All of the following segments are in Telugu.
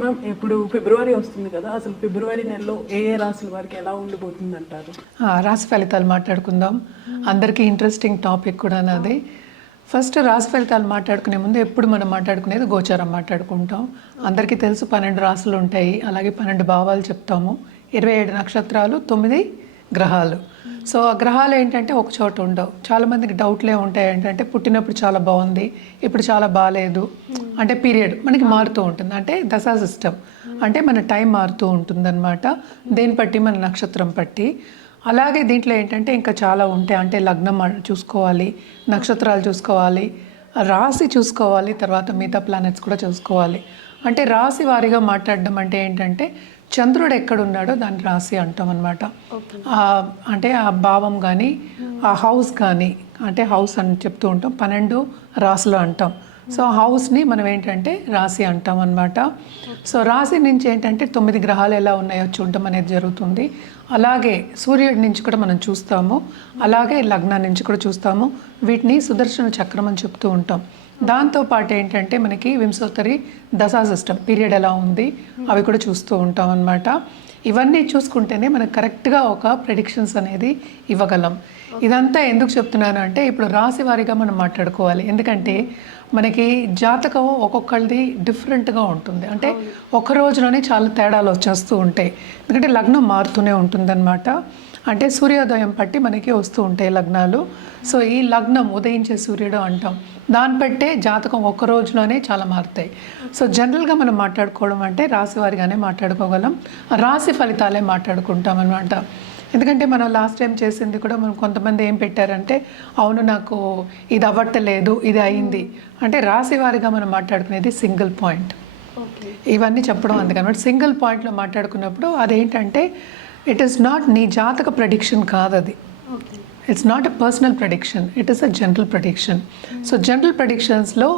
మ్యామ్ ఇప్పుడు ఫిబ్రవరి వస్తుంది కదా, అసలు ఫిబ్రవరి నెలలో ఏ ఏ రాశుల వారికి ఎలా ఉండిపోతుంది అంటారు? రాశి ఫలితాలు మాట్లాడుకుందాం. అందరికీ ఇంట్రెస్టింగ్ టాపిక్ కూడా నాది. ఫస్ట్ రాశి ఫలితాలు మాట్లాడుకునే ముందు ఎప్పుడు మనం మాట్లాడుకునేది గోచారం మాట్లాడుకుంటాం. అందరికీ తెలుసు 12 రాశులు ఉంటాయి, అలాగే 12 భావాలు చెప్తాము, 27 నక్షత్రాలు, 9 గ్రహాలు. సో ఆ గ్రహాలు ఏంటంటే ఒక చోట ఉండవు. చాలామందికి డౌట్లే ఉంటాయి ఏంటంటే పుట్టినప్పుడు చాలా బాగుంది, ఇప్పుడు చాలా బాగాలేదు. అంటే పీరియడ్ మనకి మారుతూ ఉంటుంది, అంటే దశా సిస్టమ్ అంటే మన టైం మారుతూ ఉంటుంది అనమాట. దేని బట్టి, మన నక్షత్రం బట్టి. అలాగే దీంట్లో ఏంటంటే ఇంకా చాలా ఉంటాయి. అంటే లగ్నం చూసుకోవాలి, నక్షత్రాలు చూసుకోవాలి, రాశి చూసుకోవాలి, తర్వాత మిగతా ప్లానెట్స్ కూడా చూసుకోవాలి. అంటే రాశి వారీగా మాట్లాడడం అంటే ఏంటంటే చంద్రుడు ఎక్కడున్నాడో దాన్ని రాశి అంటాం అనమాట. అంటే ఆ భావం కానీ ఆ హౌస్ కానీ, అంటే హౌస్ అని చెప్తూ ఉంటాం, 12 రాశులు అంటాం. సో హౌస్ని మనం ఏంటంటే రాశి అంటాం అనమాట. సో రాశి నుంచి ఏంటంటే 9 గ్రహాలు ఎలా ఉన్నాయో చూడటం అనేది జరుగుతుంది. అలాగే సూర్యుడి నుంచి కూడా మనం చూస్తాము, అలాగే లగ్నం నుంచి కూడా చూస్తాము. వీటిని సుదర్శన చక్రం అని చెప్తూ ఉంటాం. దాంతోపాటు ఏంటంటే మనకి వింశోత్తరి దశా సిస్టమ్ పీరియడ్ ఎలా ఉంది అవి కూడా చూస్తూ ఉంటాం అనమాట. ఇవన్నీ చూసుకుంటేనే మనకు కరెక్ట్గా ఒక ప్రెడిక్షన్స్ అనేది ఇవ్వగలం. ఇదంతా ఎందుకు చెప్తున్నాను అంటే ఇప్పుడు రాశి వారీగా మనం మాట్లాడుకోవాలి. ఎందుకంటే మనకి జాతకం ఒక్కొక్కరిది డిఫరెంట్గా ఉంటుంది. అంటే ఒక రోజులోనే చాలా తేడాలు వచ్చేస్తూ ఉంటాయి. ఎందుకంటే లగ్నం మారుతూనే ఉంటుందన్నమాట. అంటే సూర్యోదయం బట్టి మనకి వస్తూ ఉంటాయి లగ్నాలు. సో ఈ లగ్నం ఉదయించే సూర్యుడు అంటాం, దాన్ని బట్టే జాతకం ఒక్క రోజులోనే చాలా మారుతాయి. సో జనరల్గా మనం మాట్లాడుకోవడం అంటే రాశి వారిగానే మాట్లాడుకోగలం, రాశి ఫలితాలే మాట్లాడుకుంటాం అనమాట. ఎందుకంటే మనం లాస్ట్ టైం చేసింది కూడా మనం కొంతమంది ఏం పెట్టారంటే అవును నాకు ఇది అవ్వట్లేదు, ఇది అయింది అంటే రాశి వారిగా మనం మాట్లాడుకునేది సింగిల్ పాయింట్. ఇవన్నీ చెప్పడం అందుకనమాట. సింగిల్ పాయింట్లో మాట్లాడుకున్నప్పుడు అదేంటంటే ఇట్ ఈస్ నాట్ నీ జాతక ప్రెడిక్షన్ కాదు అది. It's not a personal prediction, it is a general prediction. So general ప్రెడిక్షన్స్లో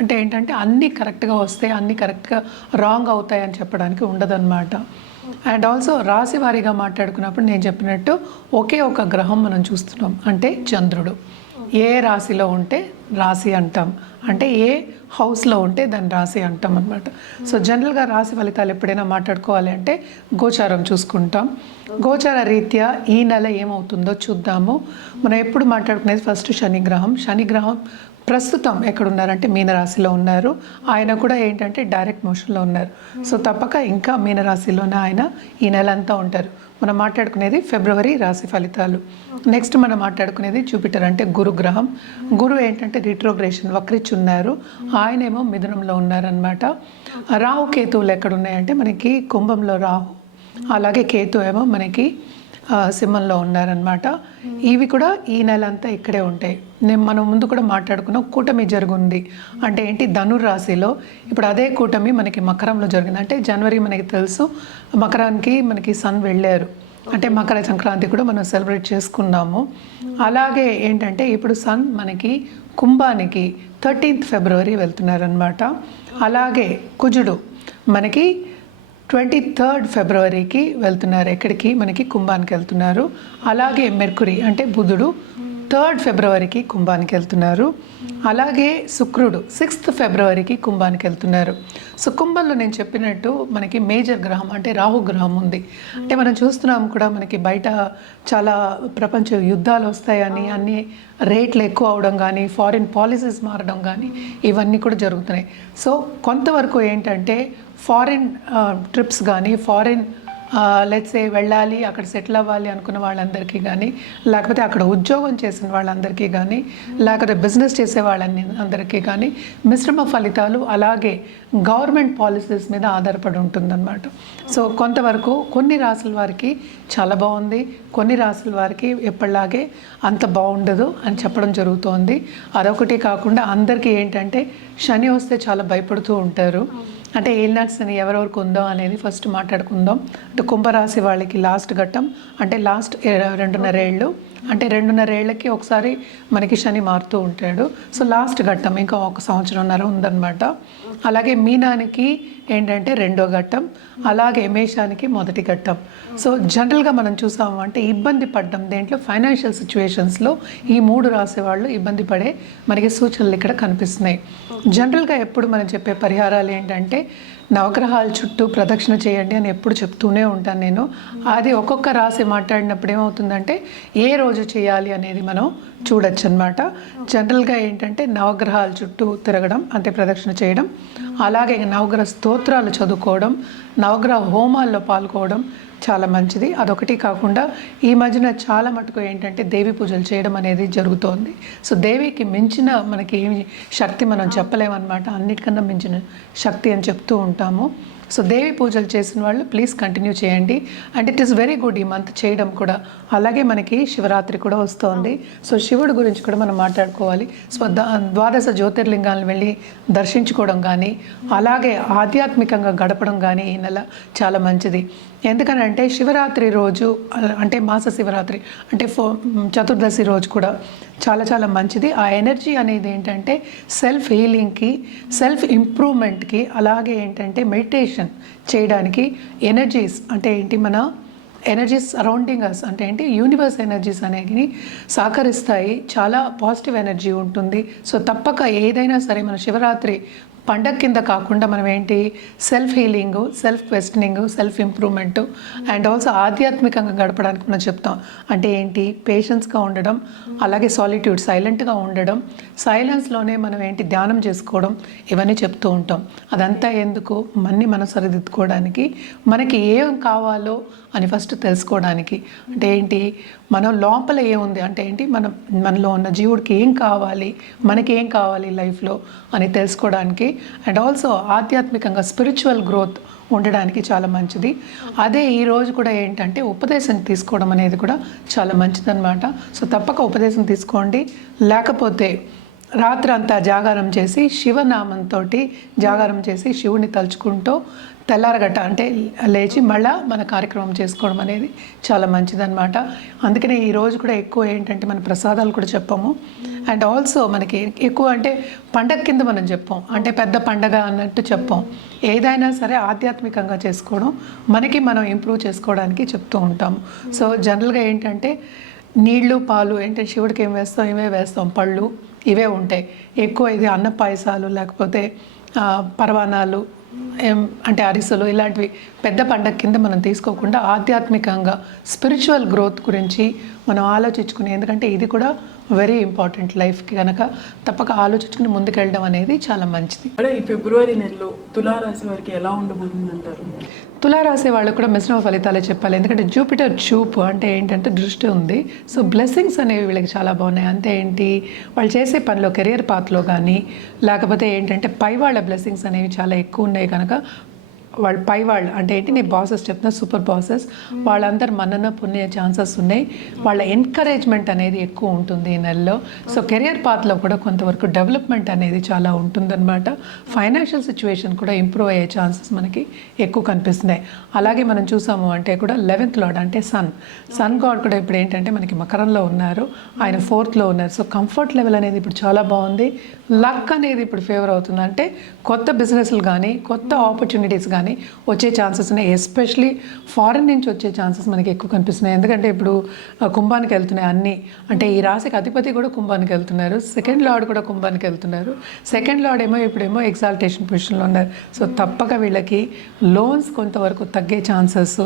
అంటే ఏంటంటే అన్నీ కరెక్ట్గా వస్తాయి, అన్నీ కరెక్ట్గా రాంగ్ అవుతాయి అని చెప్పడానికి ఉండదన్నమాట. అండ్ ఆల్సో రాశి వారీగా మాట్లాడుకున్నప్పుడు నేను చెప్పినట్టు ఒకే ఒక గ్రహం మనం చూస్తున్నాం, అంటే చంద్రుడు. ఏ రాశిలో ఉంటే రాశి అంటాం, అంటే ఏ హౌస్లో ఉంటే దాన్ని రాశి అంటాం అనమాట. సో జనరల్గా రాశి ఫలితాలు ఎప్పుడైనా మాట్లాడుకోవాలి అంటే గోచారం చూసుకుంటాం. గోచార రీత్యా ఈ నెల ఏమవుతుందో చూద్దాము. మనం ఎప్పుడు మాట్లాడుకునేది ఫస్ట్ శనిగ్రహం. శనిగ్రహం ప్రస్తుతం ఎక్కడున్నారంటే మీనరాశిలో ఉన్నారు. ఆయన కూడా ఏంటంటే డైరెక్ట్ మోషన్లో ఉన్నారు. సో తప్పక ఇంకా మీనరాశిలోనే ఆయన ఈ నెల అంతా ఉంటారు. మనం మాట్లాడుకునేది ఫిబ్రవరి రాశి ఫలితాలు. నెక్స్ట్ మనం మాట్లాడుకునేది జూపిటర్, అంటే గురుగ్రహం. గురు ఏంటంటే రిట్రోగ్రేషన్ వక్రిచున్నారు, ఆయనేమో మిథునంలో ఉన్నారనమాట. రాహు కేతువులు ఎక్కడున్నాయంటే మనకి కుంభంలో రాహు, అలాగే కేతు ఏమో మనకి సింహంలో ఉన్నారనమాట. ఇవి కూడా ఈ నెల అంతా ఇక్కడే ఉంటాయి. మనం ముందు కూడా మాట్లాడుకున్నాం, కూటమి జరుగుంది అంటే ఏంటి, ధనుర్రాశిలో. ఇప్పుడు అదే కూటమి మనకి మకరంలో జరిగింది. అంటే జనవరి మనకి తెలుసు మకరానికి మనకి సన్ వెళ్ళారు, అంటే మకర సంక్రాంతి కూడా మనం సెలబ్రేట్ చేసుకున్నాము. అలాగే ఏంటంటే ఇప్పుడు సన్ మనకి కుంభానికి 13th ఫిబ్రవరి వెళ్తున్నారనమాట. అలాగే కుజుడు మనకి 23rd ఫిబ్రవరికి వెళ్తున్నారు, ఎక్కడికి మనకి కుంభానికి వెళ్తున్నారు. అలాగే మెర్కురీ అంటే బుధుడు 3rd ఫిబ్రవరికి కుంభానికి వెళ్తున్నారు. అలాగే శుక్రుడు 6th ఫిబ్రవరికి కుంభానికి వెళ్తున్నారు. సో కుంభంలో నేను చెప్పినట్టు మనకి మేజర్ గ్రహం అంటే రాహు గ్రహం ఉంది. అంటే మనం చూస్తున్నాం కూడా మనకి బయట చాలా ప్రపంచ యుద్ధాలు వస్తాయని, అన్ని రేట్లు ఎక్కువ అవడం కానీ, ఫారిన్ పాలసీస్ మారడం కానీ ఇవన్నీ కూడా జరుగుతున్నాయి. సో కొంతవరకు ఏంటంటే ఫారిన్ ట్రిప్స్ కానీ, ఫారిన్ లెట్స్ వెళ్ళాలి, అక్కడ సెటిల్ అవ్వాలి అనుకున్న వాళ్ళందరికీ కానీ, లేకపోతే అక్కడ ఉద్యోగం చేసిన వాళ్ళందరికీ కానీ, లేకపోతే బిజినెస్ చేసే అందరికీ కానీ మిశ్రమ ఫలితాలు, అలాగే గవర్నమెంట్ పాలసీస్ మీద ఆధారపడి ఉంటుందన్నమాట. సో కొంతవరకు కొన్ని రాసుల వారికి చాలా బాగుంది, కొన్ని రాసుల వారికి ఎప్పటిలాగే అంత బాగుండదు అని చెప్పడం జరుగుతోంది. అదొకటి కాకుండా అందరికీ ఏంటంటే శని వస్తే చాలా భయపడుతూ ఉంటారు. అంటే ఏలినాటి శని ఎవరెవరికి ఉందో అనేది ఫస్ట్ మాట్లాడుకుందాం. అంటే కుంభరాశి వాళ్ళకి లాస్ట్ ఘట్టం, అంటే లాస్ట్ 2.5 ఏళ్ళు, అంటే 2.5 ఏళ్ళకి ఒకసారి మనకి శని మారుతూ ఉంటాడు. సో లాస్ట్ ఘట్టం ఇంకా 1 సంవత్సరంన్నర ఉందన్నమాట. అలాగే మీనానికి ఏంటంటే 2వ ఘట్టం, అలాగే మేషానికి 1వ ఘట్టం. సో జనరల్గా మనం చూసాము అంటే ఇబ్బంది పడ్డం దేంట్లో, ఫైనాన్షియల్ సిచ్యువేషన్స్లో ఈ 3 రాసే వాళ్ళు ఇబ్బంది పడే మనకి సూచనలు ఇక్కడ కనిపిస్తున్నాయి. జనరల్గా ఎప్పుడు మనం చెప్పే పరిహారాలు ఏంటంటే నవగ్రహాల చుట్టూ ప్రదక్షిణ చేయండి అని ఎప్పుడు చెప్తూనే ఉంటాను నేను. అది ఒక్కొక్క రాశి మాట్లాడినప్పుడు ఏమవుతుందంటే ఏ రోజు చేయాలి అనేది మనం చూడొచ్చు అనమాట. జనరల్గా ఏంటంటే నవగ్రహాల చుట్టూ తిరగడం అంటే ప్రదక్షిణ చేయడం, అలాగే నవగ్రహ స్తోత్రాలు చదువుకోవడం, నవగ్రహ హోమాల్లో పాల్గొవడం చాలా మంచిది. అదొకటి కాకుండా ఈ మధ్యన చాలా మటుకు ఏంటంటే దేవి పూజలు చేయడం అనేది జరుగుతోంది. సో దేవికి మించిన మనకి ఏమి శక్తి మనం చెప్పలేమన్నమాట. అన్నిటికన్నా మించిన శక్తి అని చెప్తూ ఉంటాము. సో దేవి పూజలు చేసిన వాళ్ళు ప్లీజ్ కంటిన్యూ చేయండి. And it is very good ఈ మంత్ చేయడం కూడా. అలాగే మనకి శివరాత్రి కూడా వస్తోంది. సో శివుడి గురించి కూడా మనం మాట్లాడుకోవాలి. సో ద్వాదశ జ్యోతిర్లింగాలను వెళ్ళి దర్శించుకోవడం కానీ, అలాగే ఆధ్యాత్మికంగా గడపడం కానీ ఈ నెల చాలా మంచిది. ఎందుకనంటే శివరాత్రి రోజు అంటే మాస శివరాత్రి అంటే చతుర్దశి రోజు కూడా చాలా చాలా మంచిది. ఆ ఎనర్జీ అనేది ఏంటంటే సెల్ఫ్ హీలింగ్కి, సెల్ఫ్ ఇంప్రూవ్మెంట్కి, అలాగే ఏంటంటే మెడిటేషన్ చేయడానికి ఎనర్జీస్ అంటే ఏంటి మన ఎనర్జీస్ సరౌండింగ్ అస్ అంటే ఏంటి యూనివర్స్ ఎనర్జీస్ అనేవి సహకరిస్తాయి. చాలా పాజిటివ్ ఎనర్జీ ఉంటుంది. సో తప్పక ఏదైనా సరే మన శివరాత్రి పండగ కింద కాకుండా మనం ఏంటి self healing, self questioning, self improvement and also ఆధ్యాత్మికంగా గడపడానికి మనం చెప్తాం. అంటే ఏంటి పేషెన్స్గా ఉండడం, అలాగే సాలిట్యూడ్ సైలెంట్గా ఉండడం, సైలెన్స్లోనే మనం ఏంటి ధ్యానం చేసుకోవడం, ఇవన్నీ చెప్తూ ఉంటాం. అదంతా ఎందుకు మనం సరిదిద్దుకోవడానికి, మనకి ఏం కావాలో అని ఫస్ట్ తెలుసుకోవడానికి. అంటే ఏంటి మనం లోపల ఏముంది అంటే ఏంటి మనలో ఉన్న జీవుడికి ఏం కావాలి, మనకి ఏం కావాలి లైఫ్లో అని తెలుసుకోవడానికి అండ్ ఆల్సో ఆధ్యాత్మికంగా స్పిరిచువల్ గ్రోత్ ఉండడానికి చాలా మంచిది. అదే ఈరోజు కూడా ఏంటంటే ఉపదేశం తీసుకోవడం అనేది కూడా చాలా మంచిదన్నమాట. సో తప్పక ఉపదేశం తీసుకోండి. లేకపోతే రాత్రి అంతా జాగారం చేసి శివనామంతో జాగారం చేసి శివుని తలుచుకుంటూ తెల్లారగట్ట అంటే లేచి మళ్ళీ మన కార్యక్రమం చేసుకోవడం అనేది చాలా మంచిదన్నమాట. అందుకనే ఈరోజు కూడా ఎక్కువ ఏంటంటే మన ప్రసాదాలు కూడా చెప్పాము. అండ్ ఆల్సో మనకి ఎక్కువ అంటే పండగ కింద మనం చెప్పాం, అంటే పెద్ద పండగ అన్నట్టు చెప్పాం. ఏదైనా సరే ఆధ్యాత్మికంగా చేసుకోవడం, మనకి మనం ఇంప్రూవ్ చేసుకోవడానికి చెప్తూ ఉంటాము. సో జనరల్గా ఏంటంటే నీళ్ళు పాలు ఏంటంటే శివుడికి ఏం వేస్తాం, ఇవే వేస్తాం, పళ్ళు ఇవే ఉంటాయి ఎక్కువ. ఇది అన్న పాయసాలు లేకపోతే పరవానాలు అంటే అరిసెలు ఇలాంటివి పెద్ద పండగ కింద మనం తీసుకోకుండా ఆధ్యాత్మికంగా స్పిరిచువల్ గ్రోత్ గురించి మనం ఆలోచించుకుని, ఎందుకంటే ఇది కూడా వెరీ ఇంపార్టెంట్ లైఫ్కి కనుక తప్పక ఆలోచించుకుని ముందుకెళ్ళడం అనేది చాలా మంచిది. ఈ ఫిబ్రవరి నెలలో తులారాశి వారికి ఎలా ఉండబోతుంది అంటారు? తులారాశి వాళ్ళకు కూడా మిశ్రమ ఫలితాలే చెప్పాలి. ఎందుకంటే జూపిటర్ చూపు అంటే ఏంటంటే దృష్టి ఉంది. సో బ్లెస్సింగ్స్ అనేవి వీళ్ళకి చాలా బాగున్నాయి. అంతే ఏంటి వాళ్ళు చేసే పనిలో కెరియర్ పాత్లో కానీ లేకపోతే ఏంటంటే పై వాళ్ళ బ్లెస్సింగ్స్ అనేవి చాలా ఎక్కువ ఉన్నాయి కనుక వాళ్ళు పై వాళ్ళు అంటే ఏంటి నీ బాసెస్ చెప్తున్నా సూపర్ బాసెస్ వాళ్ళందరూ మనన పొందే ఛాన్సెస్ ఉన్నాయి. వాళ్ళ ఎంకరేజ్మెంట్ అనేది ఎక్కువ ఉంటుంది ఈ నెలలో. సో కెరియర్ పాత్లో కూడా కొంతవరకు డెవలప్మెంట్ అనేది చాలా ఉంటుందన్నమాట. ఫైనాన్షియల్ సిచ్యువేషన్ కూడా ఇంప్రూవ్ అయ్యే ఛాన్సెస్ మనకి ఎక్కువ కనిపిస్తున్నాయి. అలాగే మనం చూసాము అంటే కూడా 11th లార్డ్ అంటే సన్ గాడ్ కూడా ఇప్పుడు ఏంటంటే మనకి మకరంలో ఉన్నారు, ఆయన 4th ఉన్నారు. సో కంఫర్ట్ లెవెల్ అనేది ఇప్పుడు చాలా బాగుంది. లక్ అనేది ఇప్పుడు ఫేవర్ అవుతుంది. అంటే కొత్త బిజినెస్లు కానీ కొత్త ఆపర్చునిటీస్ కానీ వచ్చే ఛాన్సెస్ ఉన్నాయి. ఎస్పెషలీ ఫారిన్ నుంచి వచ్చే ఛాన్సెస్ మనకి ఎక్కువ కనిపిస్తున్నాయి. ఎందుకంటే ఇప్పుడు కుంభానికి వెళ్తున్నాయి అన్నీ. అంటే ఈ రాశికి అధిపతి కూడా కుంభానికి వెళ్తున్నారు, సెకండ్ లార్డ్ కూడా కుంభానికి వెళ్తున్నారు. సెకండ్ లార్డ్ ఇప్పుడేమో ఎగ్జాల్టేషన్ పొజిషన్లో ఉన్నారు. సో తప్పక వీళ్ళకి లోన్స్ కొంతవరకు తగ్గే ఛాన్సెస్,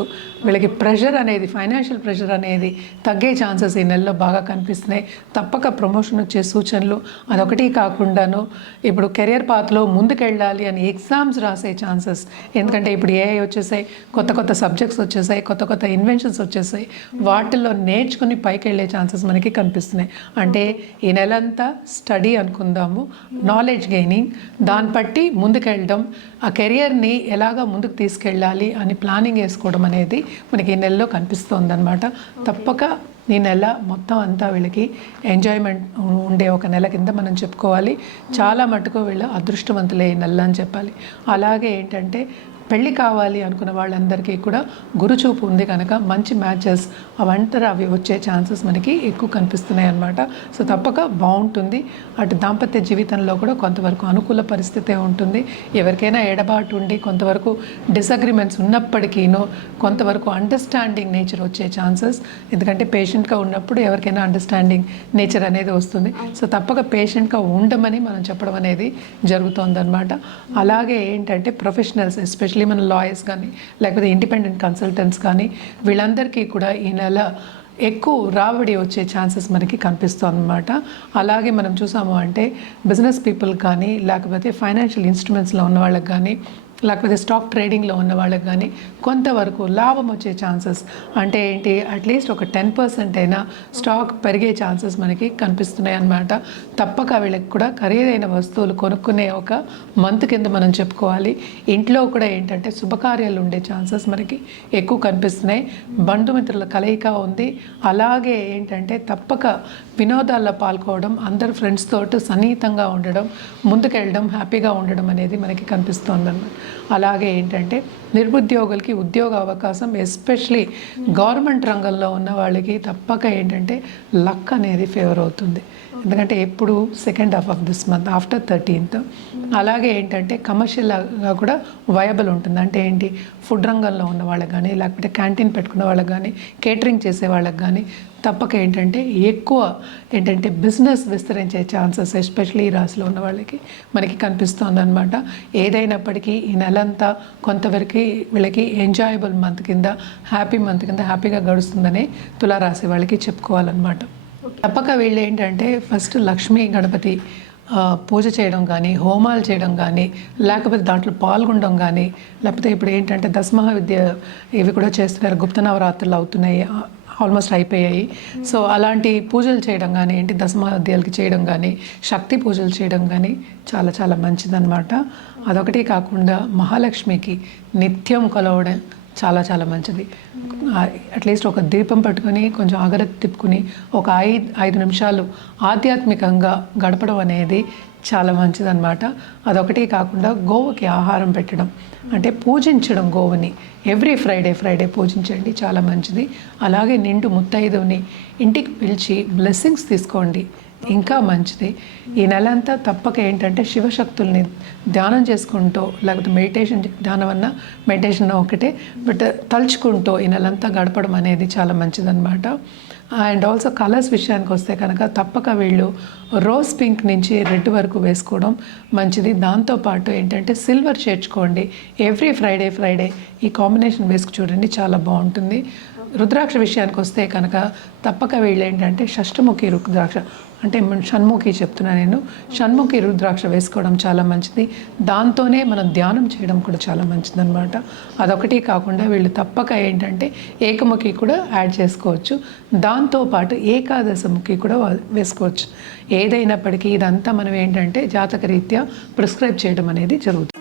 వీళ్ళకి ప్రెషర్ అనేది ఫైనాన్షియల్ ప్రెషర్ అనేది తగ్గే ఛాన్సెస్ ఈ నెలలో బాగా కనిపిస్తున్నాయి. తప్పక ప్రమోషన్ వచ్చే సూచనలు. అదొకటి కాకుండాను ఇప్పుడు కెరియర్ పాత్లో ముందుకెళ్ళాలి అని ఎగ్జామ్స్ రాసే ఛాన్సెస్. ఎందుకంటే ఇప్పుడు ఏఐ వచ్చేసాయి, కొత్త కొత్త సబ్జెక్ట్స్ వచ్చేసాయి, కొత్త కొత్త ఇన్వెన్షన్స్ వచ్చేసాయి. వాటిల్లో నేర్చుకుని పైకి వెళ్ళే ఛాన్సెస్ మనకి కనిపిస్తున్నాయి. అంటే ఈ నెలంతా స్టడీ అనుకుందాము, నాలెడ్జ్ గెయినింగ్, దాన్ని బట్టి ముందుకెళ్ళడం, ఆ కెరియర్ని ఎలాగా ముందుకు తీసుకెళ్ళాలి అని ప్లానింగ్ వేసుకోవడం అనేది మనకి ఈ నెలలో కనిపిస్తుంది అనమాట. తప్పక ఈ నెల మొత్తం అంతా వీళ్ళకి ఎంజాయ్మెంట్ ఉండే ఒక నెల కింద మనం చెప్పుకోవాలి. చాలా మటుకు వీళ్ళు అదృష్టవంతులే ఈ నెల అని చెప్పాలి. అలాగే ఏంటంటే పెళ్ళి కావాలి అనుకున్న వాళ్ళందరికీ కూడా గురుచూపు ఉంది కనుక మంచి మ్యాచెస్ అవి వచ్చే ఛాన్సెస్ మనకి ఎక్కువ కనిపిస్తున్నాయి అన్నమాట. సో తప్పక బాగుంటుంది. అటు దాంపత్య జీవితంలో కూడా కొంతవరకు అనుకూల పరిస్థితే ఉంటుంది. ఎవరికైనా ఎడబాటు ఉండి కొంతవరకు డిసగ్రిమెంట్స్ ఉన్నప్పటికీనూ కొంతవరకు అండర్స్టాండింగ్ నేచర్ వచ్చే ఛాన్సెస్, ఎందుకంటే పేషెంట్గా ఉన్నప్పుడు ఎవరికైనా అండర్స్టాండింగ్ నేచర్ అనేది వస్తుంది. సో తప్పక పేషెంట్గా ఉండమని మనం చెప్పడం అనేది జరుగుతుందన్నమాట. అలాగే ఏంటంటే ప్రొఫెషనల్స్, ఎస్పెషల్లీ మన లాయర్స్ కానీ లేకపోతే ఇండిపెండెంట్ కన్సల్టెంట్స్ కానీ వీళ్ళందరికీ కూడా ఈ నెల ఎక్కువ రాబడి వచ్చే ఛాన్సెస్ మనకి కనిపిస్తుంది అన్నమాట. అలాగే మనం చూసాము అంటే బిజినెస్ పీపుల్ కానీ లేకపోతే ఫైనాన్షియల్ ఇన్స్ట్రుమెంట్స్లో ఉన్న వాళ్ళకి కానీ లేకపోతే స్టాక్ ట్రేడింగ్లో ఉన్న వాళ్ళకి కానీ కొంతవరకు లాభం వచ్చే ఛాన్సెస్, అంటే ఏంటి అట్లీస్ట్ ఒక 10% అయినా స్టాక్ పెరిగే ఛాన్సెస్ మనకి కనిపిస్తున్నాయి అన్నమాట. తప్పక వీళ్ళకి కూడా ఖరీదైన వస్తువులు కొనుక్కునే ఒక మంత్ కింద మనం చెప్పుకోవాలి. ఇంట్లో కూడా ఏంటంటే శుభకార్యాలు ఉండే ఛాన్సెస్ మనకి ఎక్కువ కనిపిస్తున్నాయి. బంధుమిత్రుల కలయిక ఉంది. అలాగే ఏంటంటే తప్పక వినోదాల్లో పాల్గొవడం, అందరు ఫ్రెండ్స్ తోటి సన్నిహితంగా ఉండడం, ముందుకెళ్ళడం, హ్యాపీగా ఉండడం అనేది మనకి కనిపిస్తుంది అన్నమాట. అలాగే ఏంటంటే నిరుద్యోగులకి ఉద్యోగ అవకాశం, ఎస్పెషలీ గవర్నమెంట్ రంగంలో ఉన్న వాళ్ళకి తప్పక ఏంటంటే లక్ అనేది ఫేవర్ అవుతుంది. ఎందుకంటే ఎప్పుడు second half of this month after 13th. అలాగే ఏంటంటే కమర్షియల్గా కూడా వయబుల్ ఉంటుంది. అంటే ఏంటి, ఫుడ్ రంగంలో ఉన్న వాళ్ళకి కానీ లేకపోతే క్యాంటీన్ పెట్టుకున్న వాళ్ళకి కానీ కేటరింగ్ చేసే వాళ్ళకి కానీ తప్పక ఏంటంటే ఎక్కువ ఏంటంటే బిజినెస్ విస్తరించే ఛాన్సెస్ ఎస్పెషల్లీ ఈ రాశిలో ఉన్న వాళ్ళకి మనకి కనిపిస్తుంది అనమాట. ఏదైనప్పటికీ ఈ నెలంతా కొంతవరకు వీళ్ళకి ఎంజాయబుల్ మంత్ కింద, హ్యాపీ మంత్ కింద హ్యాపీగా గడుస్తుందని తులారాశి వాళ్ళకి చెప్పుకోవాలన్నమాట. తప్పక వీళ్ళు ఏంటంటే ఫస్ట్ లక్ష్మీ గణపతి పూజ చేయడం కానీ, హోమాలు చేయడం కానీ, లేకపోతే దాంట్లో పాల్గొనడం కానీ, లేకపోతే ఇప్పుడు ఏంటంటే దశమహా విద్య ఇవి కూడా చేస్తున్నారు, గుప్త నవరాత్రులు అవుతున్నాయి, ఆల్మోస్ట్ అయిపోయాయి. సో అలాంటి పూజలు చేయడం కానీ, ఏంటి దశమహావిద్యాలకి చేయడం కానీ, శక్తి పూజలు చేయడం కానీ చాలా చాలా మంచిదన్నమాట. అదొకటి కాకుండా మహాలక్ష్మికి నిత్యం కొలవడం చాలా చాలా మంచిది. అట్లీస్ట్ ఒక దీపం పట్టుకొని కొంచెం అగరత్తి తిప్పుకుని ఒక 5 నిమిషాలు ఆధ్యాత్మికంగా గడపడం అనేది చాలా మంచిదన్నమాట. అదొకటి కాకుండా గోవుకి ఆహారం పెట్టడం, అంటే పూజించడం, గోవుని ఎవ్రీ ఫ్రైడే పూజించండి, చాలా మంచిది. అలాగే నిండు ముత్తైదువుని ఇంటికి పిలిచి బ్లెస్సింగ్స్ తీసుకోండి, ఇంకా మంచిది. ఈ నెలంతా తప్పక ఏంటంటే శివశక్తుల్ని ధ్యానం చేసుకుంటూ, లేకపోతే మెడిటేషన్ ఒకటే, బట్ తలుచుకుంటూ ఈ నెలంతా గడపడం అనేది చాలా మంచిదన్నమాట. అండ్ ఆల్సో కలర్స్ విషయానికి వస్తే కనుక తప్పక వీళ్ళు రోజ్ పింక్ నుంచి రెడ్ వరకు వేసుకోవడం మంచిది. దాంతోపాటు ఏంటంటే సిల్వర్ చేర్చుకోండి. ఎవ్రీ ఫ్రైడే ఈ కాంబినేషన్ వేసుకు చూడండి, చాలా బాగుంటుంది. రుద్రాక్ష విషయానికి వస్తే కనుక తప్పక వీళ్ళు ఏంటంటే షష్ఠముఖి రుద్రాక్ష, అంటే షణ్ముఖి చెప్తున్నాను నేను, షణ్ముఖి రుద్రాక్ష వేసుకోవడం చాలా మంచిది. దాంతోనే మనం ధ్యానం చేయడం కూడా చాలా మంచిది అనమాట. అదొకటి కాకుండా వీళ్ళు తప్పక ఏంటంటే ఏకముఖి కూడా యాడ్ చేసుకోవచ్చు. దాంతోపాటు ఏకాదశముఖి కూడా వేసుకోవచ్చు. ఏదైనప్పటికీ ఇదంతా మనం ఏంటంటే జాతక రీత్యా ప్రిస్క్రైబ్ చేయడం అనేది జరుగుతుంది.